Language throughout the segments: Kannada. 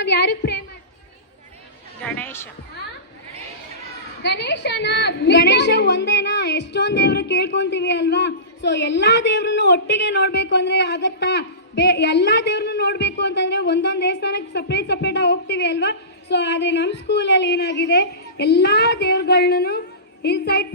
ನಾವ್ ಯಾರಿಗೆ ಪ್ರೇ ಮಾಡ್ತೀವಿ? ಗಣೇಶ. ಗಣೇಶ ಒಂದೇನಾ? ಎಷ್ಟೊಂದ್ ದೇವ್ರು ಕೇಳ್ಕೊಂತೀವಿ ಅಲ್ವಾ? ಸೊ ಎಲ್ಲಾ ದೇವ್ರನ್ನು ಒಟ್ಟಿಗೆ ನೋಡ್ಬೇಕು ಅಂದ್ರೆ ಆಗತ್ತಾ? ಎಲ್ಲಾ ದೇವ್ರನ್ನು ನೋಡ್ಬೇಕು ಅಂತಂದ್ರೆ ಒಂದೊಂದ್ ದೇವಸ್ಥಾನಕ್ಕೆ ಸಪ್ರೇಟ್ ಆಗಿ ಹೋಗ್ತೀವಿ ಅಲ್ವಾ? ಸೊ ಆದ್ರೆ ನಮ್ಮ ಸ್ಕೂಲಲ್ಲಿ ಏನಾಗಿದೆ, ಎಲ್ಲಾ ದೇವ್ರುಗಳನ್ನು ಇನ್ಸೈಡ್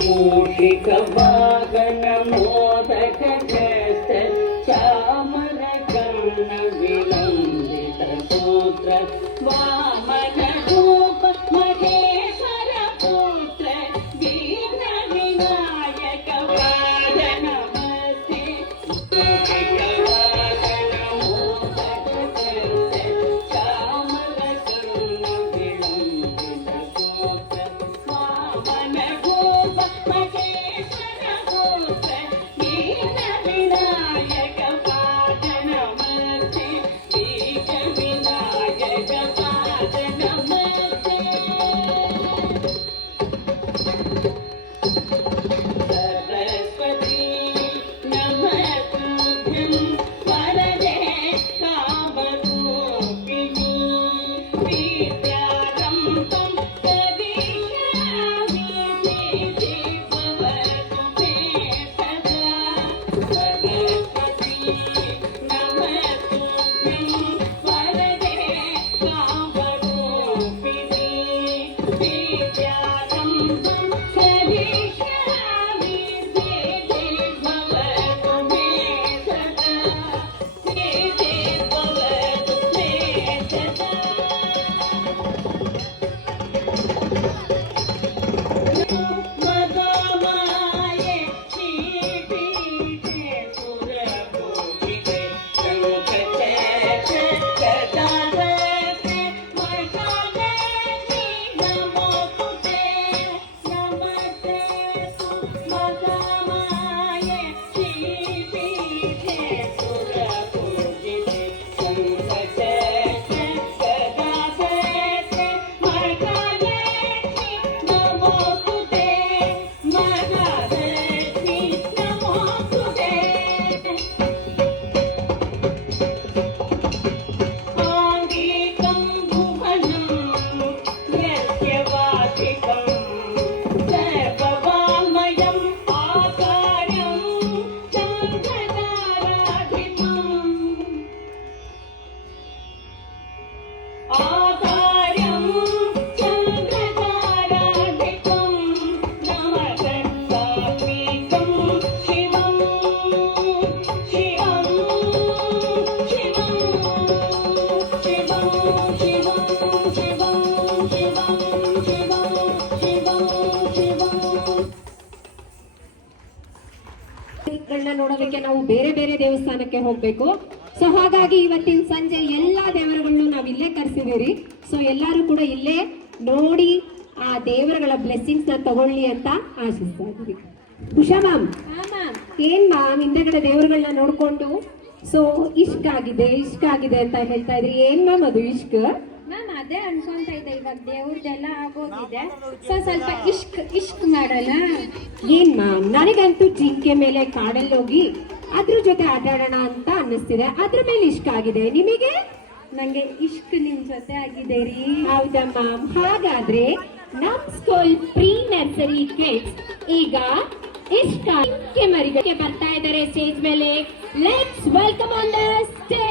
ಮೂಷಿಕ ವಾಗನ ಮೋದಕ ಗ್ರಸ್ತ ಚಾಮರ ಕರ್ಣ ವಿಲಂಬಿತ ಸೂತ್ರ ವಾಮನ ರೂಪ ಮಹೇಶ್ವರ ಪುತ್ರ ದೀನ ವಿನಾಯಕ ವಾದ ನಮಸ್ತೆ. ಮೂಷಿಕ ವಾಗನ ಮೋದಕ ಗ್ರಸ್ತ ಚಾಮರ ಕರ್ಣ ವಿಲಂಬಿತ ಸೂತ್ರ ವಾಮನ ರೂಪ ಮಹೇಶ್ವರ ಪುತ್ರ ದೀನ ವಿನಾಯಕ ಪಾದ ನಮಸ್ತೆ. ದೀನ ವಿನಾಯಕ ಪಾದ ನಮಸ್ತೆ. ಸರಸ್ವತಿ ನಮಸ್ತುಭ್ಯಂ ವರದೆ ಕಾಮರೂಪಿಣಿ ವಿದ್ಯಾರಂಭಂ ಕರಿಷ್ಯಾಮಿ ದೇವಿ ಭವತು ಮೇ ಸದಾ. ಸರಸ್ವತಿ ನಮಸ್ತುಭ್ಯಂ ವರದೆ ಕಾಮರೂಪಿಣಿ ವಿದ್ಯಾರಂಭಂ ಕರಿಷ್ಯಾಮಿ ದೇವಿ ಭವತು ಮೇ ಸದಾ. ದೇವಿ ಭವತು ಮೇ ಸದಾ. ಮಗಮಾಯೆ ಶ್ರೀಪೀಠೆ ಸುರಪೂಜಿತೆ ಶಂಖಚಕ್ರ ಗದಾಧರೆ ಮಹಾದೇವಿ ನಮೋಸ್ತುತೆ. ನಮಸ್ತೆ ತು ಮಗಮಾಯೆ ಶ್ರೀಪೀಠೆ ಸುರಪೂಜಿತೆ ಶಂಖಚಕ್ರ ಗದಾಧರೆ ಮಹಾದೇವಿ ನಮೋಸ್ತುತೆ. ಮಹಾಲಕ್ಷ್ಮಿ ನಮೋಸ್ತುತೆ. ಆಂಗಿಕಂ ಭುವನಂ ಯಸ್ಯವಾಚಿಕಂ ಸರ್ವವಾङ्मयम् ಆಕಾರ್ಯಂ ಚಂದ್ರತಾರಾಧಿತಂ. ಆಕಾರ್ಯಂ ಚಂದ್ರತಾರಾಧಿತಂ ನಮಸ್ಕಾರ್ಮಿಕಂ ಶಿವಂ ಶಿವಂ ಶಿವಂ ಶಿವಂ ಶಿವಂ ಶಿವಂ ಶಿವಂ ಶಿವಂ ಶಿವಂ ಶಿವಂ. ಗಳನ್ನ ನೋಡೋದಕ್ಕೆ ನಾವು ಬೇರೆ ಬೇರೆ ದೇವಸ್ಥಾನಕ್ಕೆ ಹೋಗ್ಬೇಕು. ಸೊ ಹಾಗಾಗಿ ಇವತ್ತಿನ ಸಂಜೆ ಎಲ್ಲಾ ದೇವರುಗಳನ್ನು ನಾವು ಇಲ್ಲೇ ಕರೆಸಿದ್ದೀರಿ. ಸೊ ಎಲ್ಲರೂ ಕೂಡ ಇಲ್ಲೇ ನೋಡಿ ಆ ದೇವರುಗಳ ಬ್ಲೆಸ್ಸಿಂಗ್ಸ್ ನ ತಗೊಳ್ಳಿ ಅಂತ ಆಶಿಸ್ತಾ ಇದ್ದೀವಿ. ಉಷಾ ಮ್ಯಾಮ್, ಏನ್ ಮ್ಯಾಮ್ ಹಿಂದೆಗಡೆ ದೇವರುಗಳನ್ನ ನೋಡ್ಕೊಂಡು ಸೊ ಇಷ್ಕ್ ಆಗಿದೆ ಅಂತ ಹೇಳ್ತಾ ಇದ್ರಿ. ಏನ್ ಮ್ಯಾಮ್ ಅದು ಇಷ್ಕ್? ಮ್ಯಾಮ್ ಅದೇ ಅನ್ಕೊಂತ ಇದೆ, ಇವಾಗ ದೇವ್ರದೆಲ್ಲ ಆಗೋಗಿದೆ, ಸೊ ಸ್ವಲ್ಪ ಇಷ್ಕ್ ಮಾಡಲ್ಲ. ಏನ್ ಮ್ಯಾಮ್, ನನಗಂತೂ ಜಿಂಕೆ ಮೇಲೆ ಕಾಡಲ್ಲಿ ಹೋಗಿ ಅದ್ರ ಜೊತೆ ಆಟ ಆಡೋಣ ಅಂತ ಅನ್ನಿಸ್ತಿದೆ. ಅದ್ರ ಮೇಲೆ ಇಷ್ಕ್ ಆಗಿದೆ. ನಿಮಗೆ? ನಂಗೆ ಇಷ್ಕ್ ನಿಮ್ ಜೊತೆ ಆಗಿದೆ ರೀ. ಹೌದಾ ಮ್ಯಾಮ್? ಹಾಗಾದ್ರೆ ನಮ್ ಸ್ಕೂಲ್ ಪ್ರೀ ನರ್ಸರಿ ಕಿಡ್ಸ್ ಈಗ ಜಿಂಕೆ ಮರಿಗೆ ಬರ್ತಾ ಇದ್ದಾರೆ ಸ್ಟೇಜ್ ಮೇಲೆ. Let's welcome on the stage.